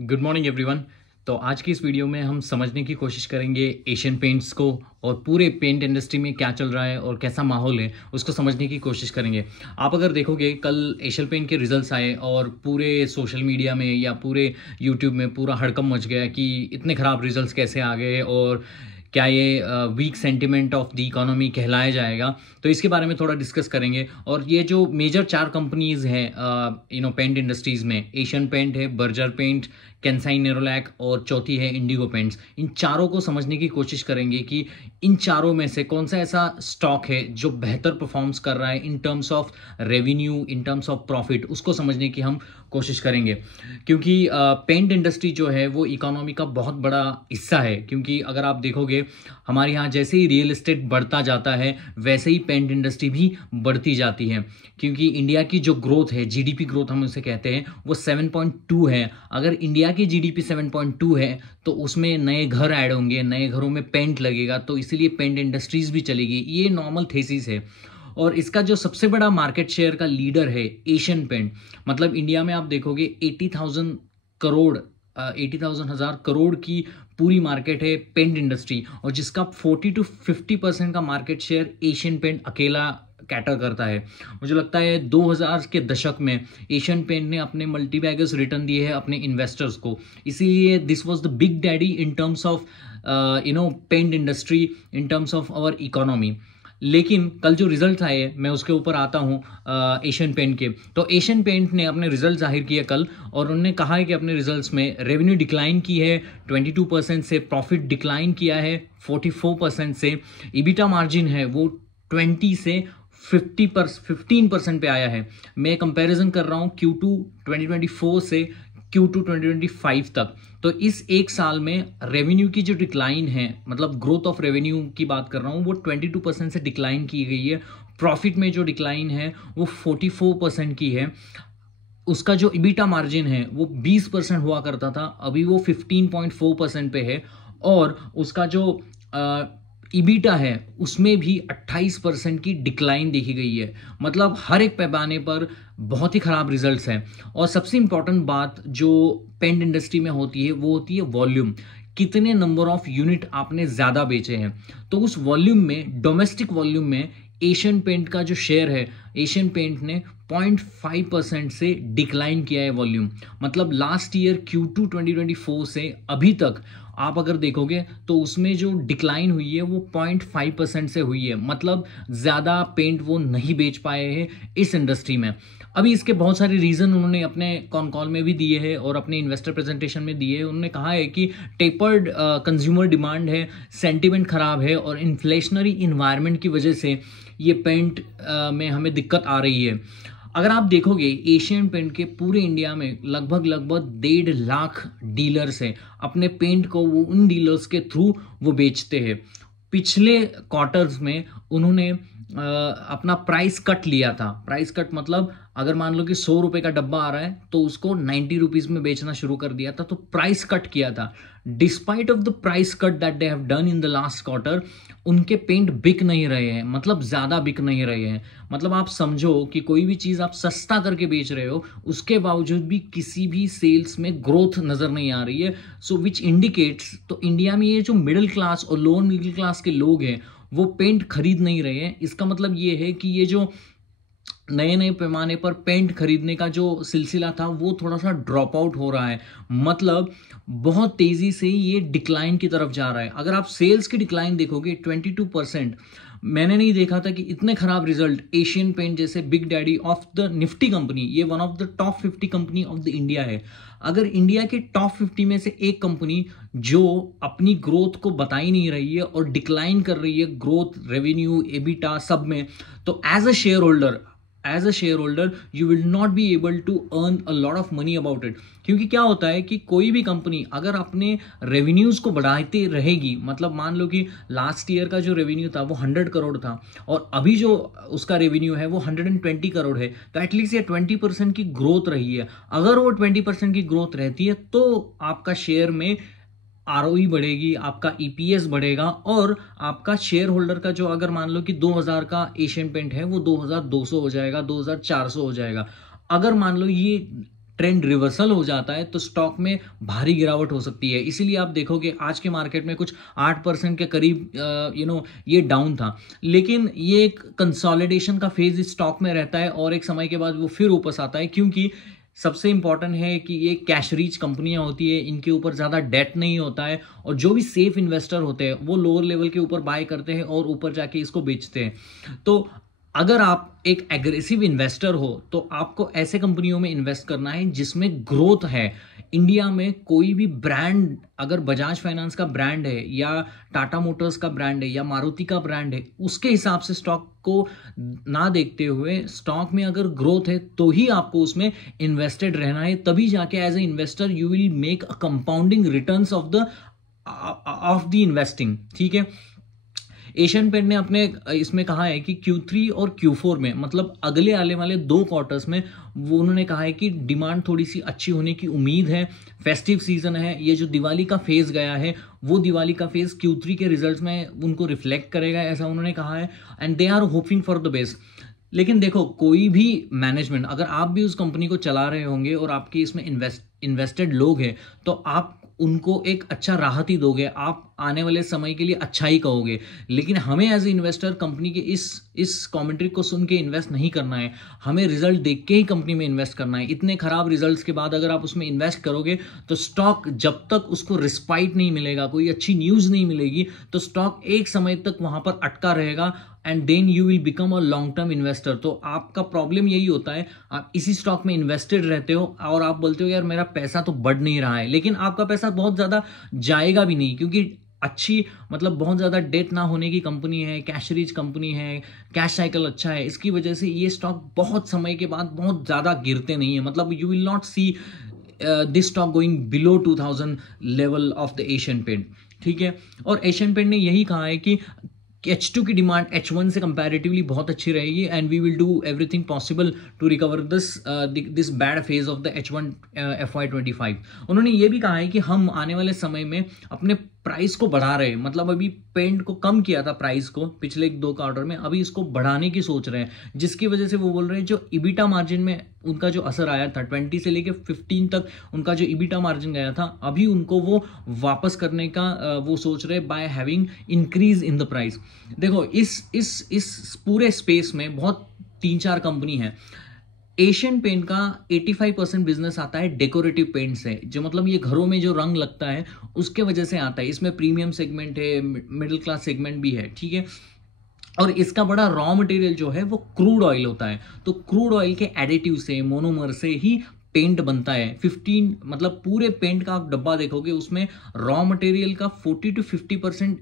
Good morning everyone. तो आज की इस वीडियो में हम समझने की कोशिश करेंगे एशियन पेंट्स को और पूरे पेंट इंडस्ट्री में क्या चल रहा है और कैसा माहौल है उसको समझने की कोशिश करेंगे। आप अगर देखोगे कल एशियन पेंट के रिजल्ट्स आए और पूरे सोशल मीडिया में या पूरे यूट्यूब में पूरा हड़कंप मच गया कि इतने ख़राब रिजल्ट्स कैसे आ गए और क्या ये weak sentiment of the economy कहलाया जाएगा। तो इसके बारे में थोड़ा डिस्कस करेंगे। और ये जो मेजर 4 कंपनीज हैं पेंट इंडस्ट्रीज़ में, एशियन पेंट है, बर्जर पेंट, कैंसाई नेरोलैक और चौथी है इंडिगो पेंट्स। इन चारों को समझने की कोशिश करेंगे कि इन चारों में से कौन सा ऐसा स्टॉक है जो बेहतर परफॉर्म्स कर रहा है इन terms of revenue, in terms of profit, उसको समझने की हम कोशिश करेंगे। क्योंकि पेंट इंडस्ट्री जो है वो इकोनॉमी का बहुत बड़ा हिस्सा है। क्योंकि अगर आप देखोगे हमारे यहाँ जैसे ही रियल एस्टेट बढ़ता जाता है वैसे ही पेंट इंडस्ट्री भी बढ़ती जाती है। क्योंकि इंडिया की जो ग्रोथ है, जीडीपी ग्रोथ हम उसे कहते हैं, वो 7.2 है। अगर इंडिया की जीडीपी 7.2 है तो उसमें नए घर ऐड होंगे, नए घरों में पेंट लगेगा, तो इसीलिए पेंट इंडस्ट्रीज भी चलेगी। ये नॉर्मल थेसिस है। और इसका जो सबसे बड़ा मार्केट शेयर का लीडर है एशियन पेंट। मतलब इंडिया में आप देखोगे 80,000 की पूरी मार्केट है पेंट इंडस्ट्री, और जिसका 40 to 50% का मार्केट शेयर एशियन पेंट अकेला कैटर करता है। मुझे लगता है 2000 के दशक में एशियन पेंट ने अपने मल्टीबैगर्स रिटर्न दिए हैं अपने इन्वेस्टर्स को। इसीलिए this was the big daddy in terms of paint industry, in terms of our economy. लेकिन कल जो रिजल्ट आए मैं उसके ऊपर आता हूँ एशियन पेंट के। तो एशियन पेंट ने अपने रिजल्ट जाहिर किए कल, और उन्होंने कहा है कि अपने रिजल्ट्स में रेवेन्यू डिक्लाइन की है 22% से, प्रॉफिट डिक्लाइन किया है 44% से, ईबिटा मार्जिन है वो 20 से 15% पे आया है। मैं कंपैरिजन कर रहा हूँ Q2 2024 से Q2 2025 तक। तो इस एक साल में रेवेन्यू की जो डिक्लाइन है, मतलब ग्रोथ ऑफ रेवेन्यू की बात कर रहा हूँ, वो 22% से डिक्लाइन की गई है। प्रॉफिट में जो डिक्लाइन है वो 44% की है। उसका जो इबिटा मार्जिन है वो 20% हुआ करता था, अभी वो 15.4% पे है। और उसका जो ईबिटा है उसमें भी 28% की डिक्लाइन देखी गई है। मतलब हर एक पैमाने पर बहुत ही खराब रिजल्ट्स हैं। और सबसे इंपॉर्टेंट बात जो पेंट इंडस्ट्री में होती है वो होती है वॉल्यूम। कितने नंबर ऑफ यूनिट आपने ज़्यादा बेचे हैं। तो उस वॉल्यूम में, डोमेस्टिक वॉल्यूम में, एशियन पेंट का जो शेयर है, एशियन पेंट ने 0.5% से डिक्लाइन किया है वॉल्यूम। मतलब लास्ट ईयर Q2 2024 से अभी तक आप अगर देखोगे तो उसमें जो डिक्लाइन हुई है वो 0.5% से हुई है। मतलब ज़्यादा पेंट वो नहीं बेच पाए हैं इस इंडस्ट्री में। अभी इसके बहुत सारे रीज़न उन्होंने अपने कॉन कॉल में भी दिए हैं और अपने इन्वेस्टर प्रेजेंटेशन में दिए हैं। उन्होंने कहा है कि टेपर्ड कंज्यूमर डिमांड है, सेंटिमेंट खराब है और इन्फ्लेशनरी इन्वायरमेंट की वजह से ये पेंट में हमें दिक्कत आ रही है। अगर आप देखोगे एशियन पेंट के पूरे इंडिया में लगभग 1.5 लाख डीलर्स हैं। अपने पेंट को वो उन डीलर्स के थ्रू वो बेचते हैं। पिछले क्वार्टर्स में उन्होंने अपना प्राइस कट लिया था। प्राइस कट मतलब अगर मान लो कि 100 रुपए का डब्बा आ रहा है तो उसको 90 रुपीज में बेचना शुरू कर दिया था। तो प्राइस कट किया था। Despite of the price cut that they have done in the last quarter, उनके पेंट बिक नहीं रहे हैं। मतलब ज्यादा बिक नहीं रहे हैं। मतलब आप समझो कि कोई भी चीज आप सस्ता करके बेच रहे हो, उसके बावजूद भी किसी भी सेल्स में ग्रोथ नजर नहीं आ रही है। सो विच इंडिकेट्स, तो इंडिया में ये जो मिडिल क्लास और लोअर मिडिल क्लास के लोग हैं वो पेंट खरीद नहीं रहे हैं। इसका मतलब ये है कि ये जो नए नए पैमाने पर पेंट खरीदने का जो सिलसिला था वो थोड़ा सा ड्रॉप आउट हो रहा है। मतलब बहुत तेजी से ये डिक्लाइन की तरफ जा रहा है। अगर आप सेल्स की डिक्लाइन देखोगे 22%, मैंने नहीं देखा था कि इतने खराब रिजल्ट एशियन पेंट जैसे big daddy of the Nifty company, ये one of the top 50 company of the India है। अगर इंडिया के टॉप 50 में से एक कंपनी जो अपनी ग्रोथ को बता ही नहीं रही है और डिक्लाइन कर रही है ग्रोथ, रेवेन्यू, एबिटा सब में, तो as a shareholder you will not be able to earn a lot of money about it. क्योंकि क्या होता है कि कोई भी कंपनी अगर अपने रेवेन्यूज को बढ़ाती रहेगी, मतलब मान लो कि लास्ट ईयर का जो रेवेन्यू था वो 100 करोड़ था और अभी जो उसका रेवेन्यू है वो 120 करोड़ है, तो एटलीस्ट ये 20% की ग्रोथ रही है। अगर वो 20% की ग्रोथ रहती है तो आपका शेयर में आरओई बढ़ेगी, आपका ईपीएस बढ़ेगा, और आपका शेयर होल्डर का जो अगर मान लो कि 2000 का एशियन पेंट है वो 2200 हो जाएगा, 2400 हो जाएगा। अगर मान लो ये ट्रेंड रिवर्सल हो जाता है तो स्टॉक में भारी गिरावट हो सकती है। इसीलिए आप देखोगे आज के मार्केट में कुछ 8% के करीब ये डाउन था, लेकिन ये एक कंसोलिडेशन का फेज इस स्टॉक में रहता है और एक समय के बाद वो फिर वापस आता है, क्योंकि सबसे इंपॉर्टेंट है कि ये कैश रीच कंपनियां होती है, इनके ऊपर ज़्यादा डेट नहीं होता है और जो भी सेफ इन्वेस्टर होते हैं वो लोअर लेवल के ऊपर बाय करते हैं और ऊपर जाके इसको बेचते हैं। तो अगर आप एक एग्रेसिव इन्वेस्टर हो तो आपको ऐसे कंपनियों में इन्वेस्ट करना है जिसमें ग्रोथ है। इंडिया में कोई भी ब्रांड, अगर बजाज फाइनेंस का ब्रांड है या टाटा मोटर्स का ब्रांड है या मारुति का ब्रांड है, उसके हिसाब से स्टॉक को ना देखते हुए स्टॉक में अगर ग्रोथ है तो ही आपको उसमें इन्वेस्टेड रहना है, तभी जाके as a investor you will make a compounding returns of the investing. ठीक है, एशियन पेंट ने अपने इसमें कहा है कि Q3 और Q4 में, मतलब अगले आने वाले 2 क्वार्टर्स में, वो उन्होंने कहा है कि डिमांड थोड़ी सी अच्छी होने की उम्मीद है। फेस्टिव सीजन है, ये जो दिवाली का फेज गया है वो दिवाली का फेज Q3 के रिजल्ट्स में उनको रिफ्लेक्ट करेगा, ऐसा उन्होंने कहा है। And they are hoping for the best. लेकिन देखो, कोई भी मैनेजमेंट, अगर आप भी उस कंपनी को चला रहे होंगे और आपके इसमें इन्वेस्टेड लोग हैं तो आप उनको एक अच्छा राहत ही दोगे, आप आने वाले समय के लिए अच्छा ही कहोगे। लेकिन हमें एज ए इन्वेस्टर कंपनी के इस कमेंट्री को सुन के इन्वेस्ट नहीं करना है, हमें रिजल्ट देख के ही कंपनी में इन्वेस्ट करना है। इतने खराब रिजल्ट्स के बाद अगर आप उसमें इन्वेस्ट करोगे तो स्टॉक जब तक उसको रिस्पाइट नहीं मिलेगा, कोई अच्छी न्यूज़ नहीं मिलेगी, तो स्टॉक एक समय तक वहां पर अटका रहेगा and then you will become a long term investor. तो आपका प्रॉब्लम यही होता है, आप इसी स्टॉक में इन्वेस्टेड रहते हो और आप बोलते हो यार मेरा पैसा तो बढ़ नहीं रहा है, लेकिन आपका पैसा बहुत ज़्यादा जाएगा भी नहीं, क्योंकि अच्छी, मतलब बहुत ज़्यादा डेट ना होने की कंपनी है, कैश रिच कंपनी है, कैश साइकिल अच्छा है, इसकी वजह से ये स्टॉक बहुत समय के बाद बहुत ज़्यादा गिरते नहीं है। मतलब you will not see this stock going below 2000 level of the Asian paint. ठीक है, और एशियन पेंट ने यही कहा है कि H2 की डिमांड H1 से कंपैरेटिवली बहुत अच्छी रहेगी and we will do everything possible to recover this bad phase of the H1 FY25। उन्होंने ये भी कहा है कि हम आने वाले समय में अपने प्राइस को बढ़ा रहे हैं, मतलब अभी पेंट को कम किया था प्राइस को पिछले 2 क्वार्टर में, अभी इसको बढ़ाने की सोच रहे हैं, जिसकी वजह से वो बोल रहे हैं जो इबिटा मार्जिन में उनका जो असर आया था 20 से लेके 15 तक उनका जो इबिटा मार्जिन गया था, अभी उनको वो वापस करने का वो सोच रहे by having increase in the price. देखो, इस पूरे स्पेस में बहुत 3-4 कंपनी है। एशियन पेंट का 85% बिजनेस आता है डेकोरेटिव पेंट से, जो मतलब ये घरों में जो रंग लगता है उसके वजह से आता है। इसमें प्रीमियम सेगमेंट है, मिडिल क्लास सेगमेंट भी है। ठीक है, और इसका बड़ा रॉ मटेरियल जो है वो क्रूड ऑयल होता है, तो क्रूड ऑयल के एडिटिव से, मोनोमर से ही पेंट बनता है। 15, मतलब पूरे पेंट का आप डब्बा देखोगे उसमें रॉ मटेरियल का 40 to 50%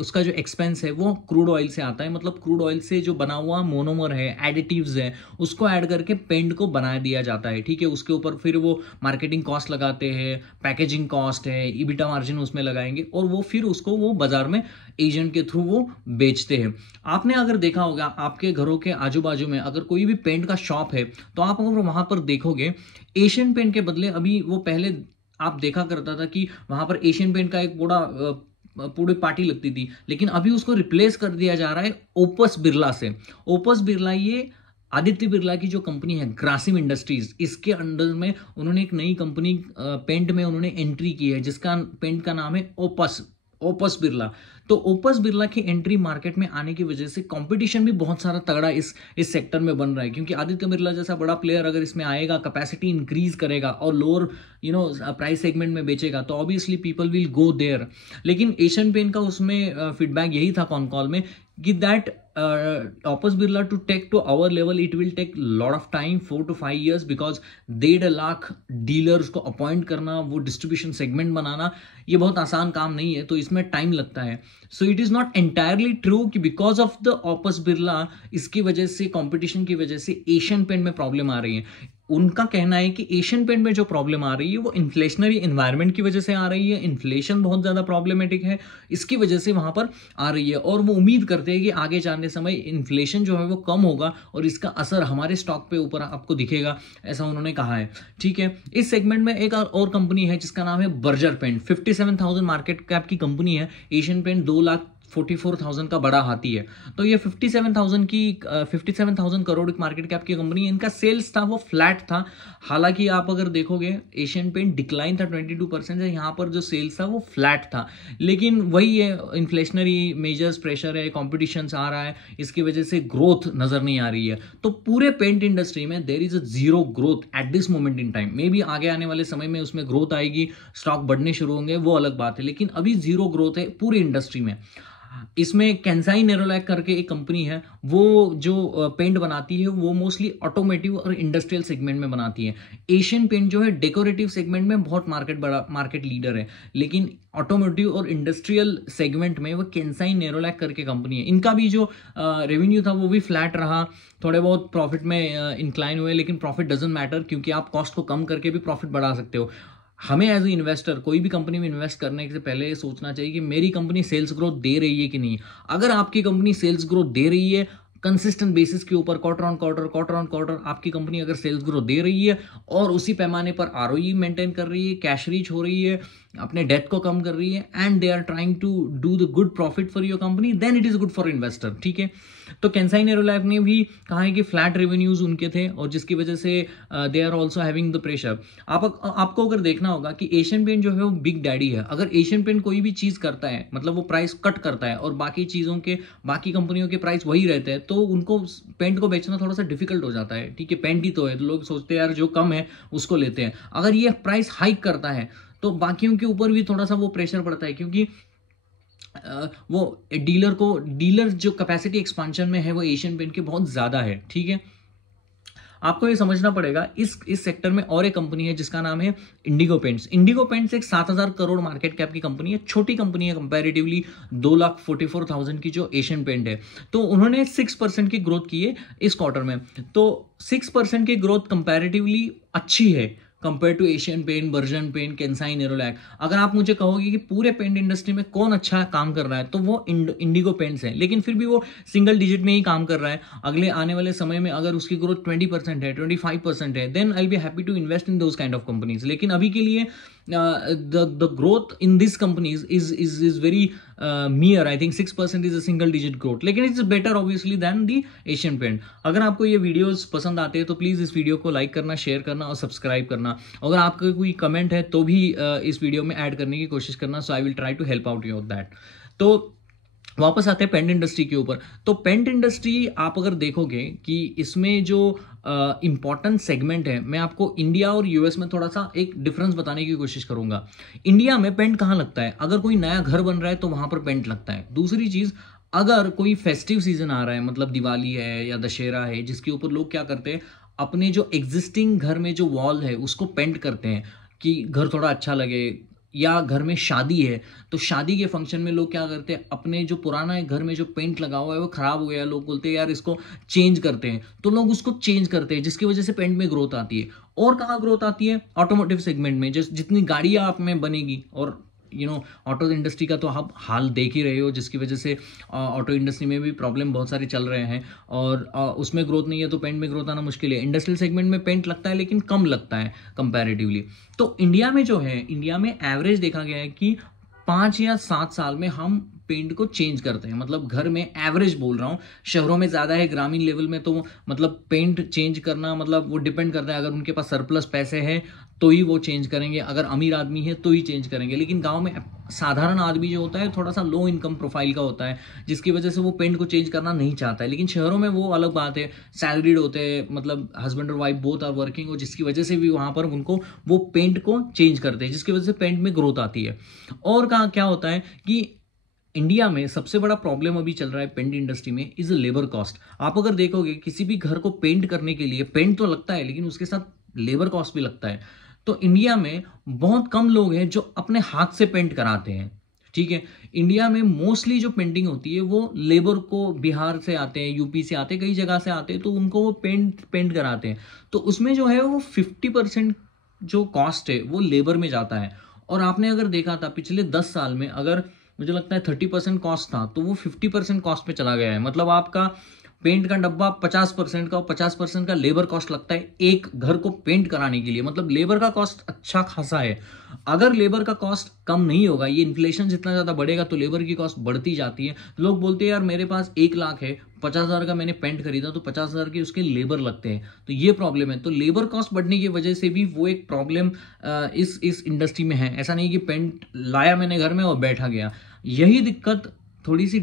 उसका जो एक्सपेंस है वो क्रूड ऑयल से आता है। मतलब क्रूड ऑयल से जो बना हुआ मोनोमर है, एडिटिव्स है, उसको ऐड करके पेंट को बना दिया जाता है। ठीक है, उसके ऊपर फिर वो मार्केटिंग कॉस्ट लगाते हैं, पैकेजिंग कॉस्ट है, इबिटा मार्जिन उसमें लगाएंगे और वो फिर उसको वो बाजार में एजेंट के थ्रू वो बेचते हैं। आपने अगर देखा होगा आपके घरों के आजू बाजू में अगर कोई भी पेंट का शॉप है तो आप अगर वहां पर देखोगे एशियन पेंट के बदले, अभी वो पहले आप देखा करता था कि वहां पर एशियन पेंट का एक पूरी पार्टी लगती थी, लेकिन अभी उसको रिप्लेस कर दिया जा रहा है ओपस बिरला से। ओपस बिरला ये आदित्य बिरला की जो कंपनी है ग्रासिम इंडस्ट्रीज, इसके अंडर में उन्होंने एक नई कंपनी पेंट में उन्होंने एंट्री की है जिसका पेंट का नाम है ओपस बिरला। तो ओपस बिरला की एंट्री मार्केट में आने की वजह से कंपटीशन भी बहुत सारा तगड़ा इस सेक्टर में बन रहा है, क्योंकि आदित्य बिरला जैसा बड़ा प्लेयर अगर इसमें आएगा, कैपेसिटी इंक्रीज करेगा और लोअर प्राइस सेगमेंट में बेचेगा तो obviously people will go there. लेकिन एशियन पेंट का उसमें फीडबैक यही था कॉन कॉल में कि that Opus Birla to take to our level it will take lot of time, 4 to 5 years, because 1.5 lakh dealers को अपॉइंट करना, वो डिस्ट्रीब्यूशन सेगमेंट बनाना, ये बहुत आसान काम नहीं है, तो इसमें टाइम लगता है। So it is not entirely true कि because of the Opus Birla इसकी वजह से, कंपटीशन की वजह से एशियन पेंट में प्रॉब्लम आ रही है। उनका कहना है कि एशियन पेंट में जो प्रॉब्लम आ रही है वो इन्फ्लेशनरी एनवायरनमेंट की वजह से आ रही है, इन्फ्लेशन बहुत ज़्यादा प्रॉब्लमेटिक है, इसकी वजह से वहाँ पर आ रही है। और वो उम्मीद करते हैं कि आगे जाने समय इन्फ्लेशन जो है वो कम होगा और इसका असर हमारे स्टॉक पे ऊपर आपको दिखेगा, ऐसा उन्होंने कहा है। ठीक है, इस सेगमेंट में एक और कंपनी है जिसका नाम है बर्जर पेंट, 57,000 मार्केट कैप की कंपनी है। एशियन पेंट 44,000 का बड़ा हाथी है। तो ये 57,000 करोड़ मार्केट कैप की कंपनी है। इनका सेल्स था वो फ्लैट था। हालांकि आप अगर देखोगे एशियन पेंट डिक्लाइन था 22% है, यहाँ पर जो सेल्स था वो फ्लैट था। लेकिन वही है, इन्फ्लेशनरी मेजर्स प्रेशर है, कॉम्पिटिशन आ रहा है, इसकी वजह से ग्रोथ नजर नहीं आ रही है। तो पूरे पेंट इंडस्ट्री में there is a zero growth at this moment in time. Maybe आगे आने वाले समय में उसमें ग्रोथ आएगी, स्टॉक बढ़ने शुरू होंगे, वो अलग बात है, लेकिन अभी जीरो ग्रोथ है पूरी इंडस्ट्री में। इसमें कैंसाई नेरोलैक करके एक कंपनी है, वो जो पेंट बनाती है वो मोस्टली ऑटोमेटिव और इंडस्ट्रियल सेगमेंट में बनाती है। एशियन पेंट जो है डेकोरेटिव सेगमेंट में बहुत मार्केट लीडर है, लेकिन ऑटोमोटिव और इंडस्ट्रियल सेगमेंट में वो कैंसाई नेरोलैक करके कंपनी है। इनका भी जो रेवेन्यू था वो भी फ्लैट रहा, थोड़े बहुत प्रॉफिट में इंक्लाइन हुए, लेकिन प्रॉफिट डजंट मैटर, क्योंकि आप कॉस्ट को कम करके भी प्रॉफिट बढ़ा सकते हो। हमें एज ए इन्वेस्टर कोई भी कंपनी में इन्वेस्ट करने से पहले ये सोचना चाहिए कि मेरी कंपनी सेल्स ग्रोथ दे रही है कि नहीं। अगर आपकी कंपनी सेल्स ग्रोथ दे रही है कंसिस्टेंट बेसिस के ऊपर, क्वार्टर ऑन क्वार्टर आपकी कंपनी अगर सेल्स ग्रोथ दे रही है और उसी पैमाने पर आरओई मेंटेन कर रही है, कैश रीच हो रही है, अपने डेट को कम कर रही है, and they are trying to do the good profit for your company, then it is good for investor. ठीक है, तो कैंसाई नेरोलैक ने भी कहा है कि फ्लैट रेवेन्यूज उनके थे और जिसकी वजह से they are also having the pressure. आपको अगर देखना होगा कि एशियन पेंट जो है वो बिग डैडी है। अगर एशियन पेंट कोई भी चीज करता है, मतलब वो प्राइस कट करता है और बाकी कंपनियों के प्राइस वही रहते हैं, तो उनको पेंट को बेचना थोड़ा सा डिफिकल्ट हो जाता है। ठीक है, पेंट ही तो है, तो लोग सोचते हैं यार जो कम है उसको लेते हैं। अगर ये प्राइस हाइक करता है तो बाकियों के ऊपर भी थोड़ा सा वो प्रेशर पड़ता है, क्योंकि वो डीलर जो कैपेसिटी एक्सपांशन में है वो एशियन पेंट के बहुत ज्यादा है। ठीक है, आपको ये समझना पड़ेगा इस सेक्टर में और एक कंपनी है जिसका नाम है इंडिगो पेंट्स। इंडिगो पेंट्स एक 7,000 करोड़ मार्केट कैप की कंपनी है, छोटी कंपनी है कंपैरेटिवली, 2,44,000 की जो एशियन पेंट है। तो उन्होंने 6% की ग्रोथ की है इस क्वार्टर में। तो 6% की ग्रोथ कंपैरेटिवली अच्छी है compare to Asian paint, Berger paint, Kansai Nerolac. अगर आप मुझे कहोगे कि पूरे पेंट इंडस्ट्री में कौन अच्छा काम कर रहा है तो वो इंडिगो पेंट्स है, लेकिन फिर भी वो सिंगल डिजिट में ही काम कर रहा है। अगले आने वाले समय में अगर उसकी ग्रोथ 20% है, 25% है, then I will be happy to invest in those kind of companies. लेकिन अभी के लिए the growth in these companies is very mere. I think 6% is a single digit growth, लेकिन it's better obviously than the Asian Paint। अगर आपको ये videos पसंद आते हैं तो प्लीज इस वीडियो को लाइक करना, शेयर करना और सब्सक्राइब करना। अगर आपका कोई कमेंट है तो भी इस वीडियो में ऐड करने की कोशिश करना, so I will try to help out you that. तो वापस आते हैं पेंट इंडस्ट्री के ऊपर। तो पेंट इंडस्ट्री आप अगर देखोगे कि इसमें जो इंपॉर्टेंट सेगमेंट है, मैं आपको इंडिया और यूएस में थोड़ा सा एक डिफरेंस बताने की कोशिश करूंगा। इंडिया में पेंट कहाँ लगता है? अगर कोई नया घर बन रहा है तो वहां पर पेंट लगता है। दूसरी चीज, अगर कोई फेस्टिव सीजन आ रहा है, मतलब दिवाली है या दशहरा है, जिसके ऊपर लोग क्या करते हैं, अपने जो एग्जिस्टिंग घर में जो वॉल है उसको पेंट करते हैं कि घर थोड़ा अच्छा लगे। या घर में शादी है तो शादी के फंक्शन में लोग क्या करते हैं, अपने जो पुराना घर में जो पेंट लगा हुआ है वो खराब हो गया, लोग बोलते हैं यार इसको चेंज करते हैं, तो लोग उसको चेंज करते हैं, जिसकी वजह से पेंट में ग्रोथ आती है। और कहाँ ग्रोथ आती है? ऑटोमोटिव सेगमेंट में। जितनी गाड़ियां आप में बनेगी, और ऑटो इंडस्ट्री का तो आप हाल देख ही रहे हो, जिसकी वजह से ऑटो इंडस्ट्री में भी प्रॉब्लम बहुत सारे चल रहे हैं, और उसमें ग्रोथ नहीं है तो पेंट में ग्रोथ आना मुश्किल है। इंडस्ट्रियल सेगमेंट में पेंट लगता है लेकिन कम लगता है कंपैरेटिवली। तो इंडिया में जो है, इंडिया में एवरेज देखा गया है कि 5 या 7 साल में हम पेंट को चेंज करते हैं। मतलब घर में एवरेज बोल रहा हूँ, शहरों में ज्यादा है, ग्रामीण लेवल में तो मतलब पेंट चेंज करना मतलब वो डिपेंड करता है, अगर उनके पास सरप्लस पैसे हैं तो ही वो चेंज करेंगे, अगर अमीर आदमी है तो ही चेंज करेंगे। लेकिन गांव में साधारण आदमी जो होता है थोड़ा सा लो इनकम प्रोफाइल का होता है, जिसकी वजह से वो पेंट को चेंज करना नहीं चाहता है। लेकिन शहरों में वो अलग बात है, सैलरीड होते हैं, मतलब हस्बैंड और वाइफ बोथ आर वर्किंग, और जिसकी वजह से भी वहां पर उनको वो पेंट को चेंज करते हैं, जिसकी वजह से पेंट में ग्रोथ आती है। और कहाँ क्या होता है कि इंडिया में सबसे बड़ा प्रॉब्लम अभी चल रहा है पेंट इंडस्ट्री में इज लेबर कॉस्ट। आप अगर देखोगे किसी भी घर को पेंट करने के लिए पेंट तो लगता है, लेकिन उसके साथ लेबर कॉस्ट भी लगता है। तो इंडिया में बहुत कम लोग हैं जो अपने हाथ से पेंट कराते हैं। ठीक है, इंडिया में मोस्टली जो पेंटिंग होती है वो लेबर को बिहार से आते हैं, यूपी से आते हैं, कई जगह से आते हैं, तो उनको वो पेंट कराते हैं। तो उसमें जो है वो 50% जो कॉस्ट है वो लेबर में जाता है। और आपने अगर देखा था पिछले 10 साल में, अगर मुझे लगता है 30% कॉस्ट था, तो वो 50% कॉस्ट पे चला गया है। मतलब आपका पेंट का डब्बा 50% का और 50% का लेबर कॉस्ट लगता है एक घर को पेंट कराने के लिए। मतलब लेबर का कॉस्ट अच्छा खासा है। अगर लेबर का कॉस्ट कम नहीं होगा, ये इन्फ्लेशन जितना ज्यादा बढ़ेगा तो लेबर की कॉस्ट बढ़ती जाती है। लोग बोलते हैं यार मेरे पास 1 लाख है, 50,000 का मैंने पेंट खरीदा तो 50,000 के उसके लेबर लगते हैं, तो ये प्रॉब्लम है। तो लेबर कॉस्ट बढ़ने की वजह से भी वो एक प्रॉब्लम इस इंडस्ट्री में है। ऐसा नहीं कि पेंट लाया मैंने घर में और बैठा गया। यही दिक्कत थोड़ी सी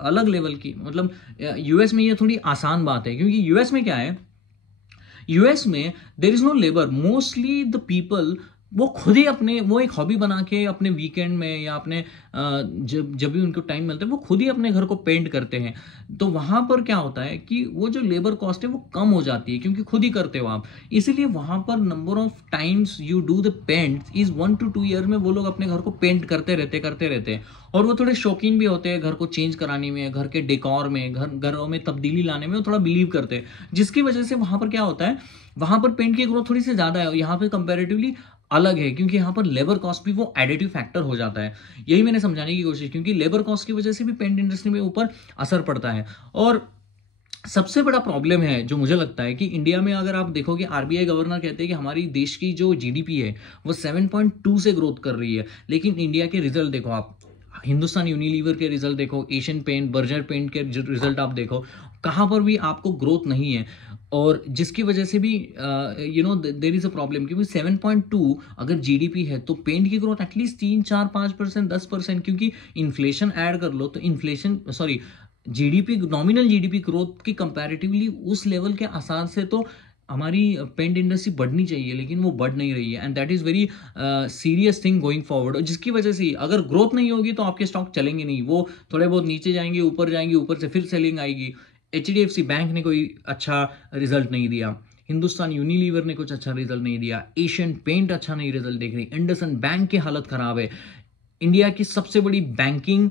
अलग लेवल की, मतलब यूएस में ये थोड़ी आसान बात है, क्योंकि यूएस में क्या है, यूएस में there is no labour, mostly the people वो खुद ही अपने, वो एक हॉबी बना के अपने वीकेंड में या अपने जब जब भी उनको टाइम मिलता है वो खुद ही अपने घर को पेंट करते हैं। तो वहां पर क्या होता है कि वो जो लेबर कॉस्ट है वो कम हो जाती है, क्योंकि खुद ही करते हो आप। इसीलिए वहां पर number of times you do the paint is 1 to 2 year में वो लोग अपने घर को पेंट करते रहते हैं। और वो थोड़े शौकीन भी होते हैं घर को चेंज कराने में, घर के डेकोर में, घरों में तब्दीली लाने में वो थोड़ा बिलीव करते हैं, जिसकी वजह से वहां पर क्या होता है, वहां पर पेंट की ग्रोथ थोड़ी सी ज्यादा है, यहाँ पे कंपेरेटिवली अलग है, क्योंकि यहाँ पर लेबर कॉस्ट भी वो एडिटिव फैक्टर हो जाता है। यही मैंने समझाने की कोशिश, क्योंकि लेबर कॉस्ट की वजह से भी पेंट इंडस्ट्री में ऊपर असर पड़ता है। और सबसे बड़ा प्रॉब्लम है जो मुझे लगता है कि इंडिया में अगर आप देखोगे, आरबीआई गवर्नर कहते हैं कि हमारी देश की जो जीडीपी है वो 7.2 से ग्रोथ कर रही है, लेकिन इंडिया के रिजल्ट देखो आप, हिंदुस्तान यूनिलीवर के रिजल्ट देखो, एशियन पेंट, बर्जर पेंट के रिजल्ट आप देखो, कहां पर भी आपको ग्रोथ नहीं है। और जिसकी वजह से भी देयर इज अ प्रॉब्लम, क्योंकि 7.2 अगर जीडीपी है तो पेंट की ग्रोथ एटलीस्ट 3, 4, 5%, 10%, क्योंकि इन्फ्लेशन ऐड कर लो तो जीडीपी, नॉमिनल जीडीपी ग्रोथ की कंपैरेटिवली उस लेवल के आसार से तो हमारी पेंट इंडस्ट्री बढ़नी चाहिए, लेकिन वो बढ़ नहीं रही है। And that is very serious thing going forward, जिसकी वजह से अगर ग्रोथ नहीं होगी तो आपके स्टॉक चलेंगे नहीं, वो थोड़े बहुत नीचे जाएंगे, ऊपर जाएंगे, ऊपर से फिर सेलिंग आएगी। एचडीएफसी बैंक ने कोई अच्छा रिजल्ट नहीं दिया, हिंदुस्तान यूनिलीवर ने कुछ अच्छा रिजल्ट नहीं दिया, एशियन पेंट अच्छा नहीं रिजल्ट देख रही, इंडसइंड बैंक की हालत खराब है। इंडिया की सबसे बड़ी बैंकिंग,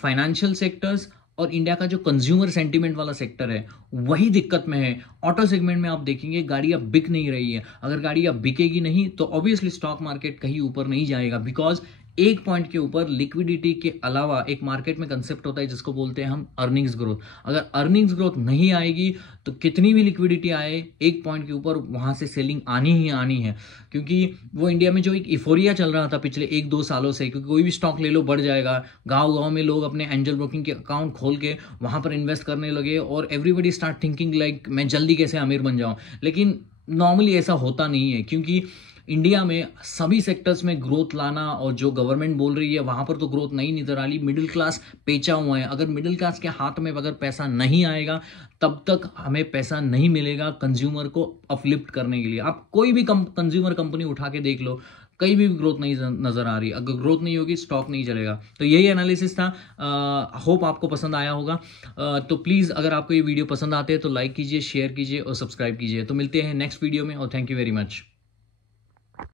फाइनेंशियल सेक्टर्स और इंडिया का जो कंज्यूमर सेंटीमेंट वाला सेक्टर है वही दिक्कत में है। ऑटो सेगमेंट में आप देखेंगे गाड़ियां बिक नहीं रही है। अगर गाड़ियां बिकेगी नहीं तो ऑब्वियसली स्टॉक मार्केट कहीं ऊपर नहीं जाएगा, बिकॉज एक पॉइंट के ऊपर लिक्विडिटी के अलावा एक मार्केट में कंसेप्ट होता है जिसको बोलते हैं हम अर्निंग्स ग्रोथ। अगर अर्निंग्स ग्रोथ नहीं आएगी तो कितनी भी लिक्विडिटी आए, एक पॉइंट के ऊपर वहां से सेलिंग आनी ही आनी है। क्योंकि वो इंडिया में जो एक इफोरिया चल रहा था पिछले 1-2 सालों से, क्योंकि कोई भी स्टॉक ले लो बढ़ जाएगा, गांव गांव में लोग अपने एंजल ब्रोकिंग के अकाउंट खोल के वहां पर इन्वेस्ट करने लगे और एवरीबडी स्टार्ट थिंकिंग लाइक मैं जल्दी कैसे अमीर बन जाऊं। लेकिन नॉर्मली ऐसा होता नहीं है, क्योंकि इंडिया में सभी सेक्टर्स में ग्रोथ लाना, और जो गवर्नमेंट बोल रही है वहां पर तो ग्रोथ नहीं नजर आ रही। मिडिल क्लास पेचा हुआ है, अगर मिडिल क्लास के हाथ में अगर पैसा नहीं आएगा तब तक हमें पैसा नहीं मिलेगा कंज्यूमर को अपलिफ्ट करने के लिए। आप कोई भी कंज्यूमर कंपनी उठा के देख लो, कहीं भी ग्रोथ नहीं नजर आ रही। अगर ग्रोथ नहीं होगी स्टॉक नहीं चलेगा। तो यही एनालिसिस था, होप आपको पसंद आया होगा। तो प्लीज़ अगर आपको ये वीडियो पसंद आते हैं तो लाइक कीजिए, शेयर कीजिए और सब्सक्राइब कीजिए। तो मिलते हैं नेक्स्ट वीडियो में, और थैंक यू वेरी मच।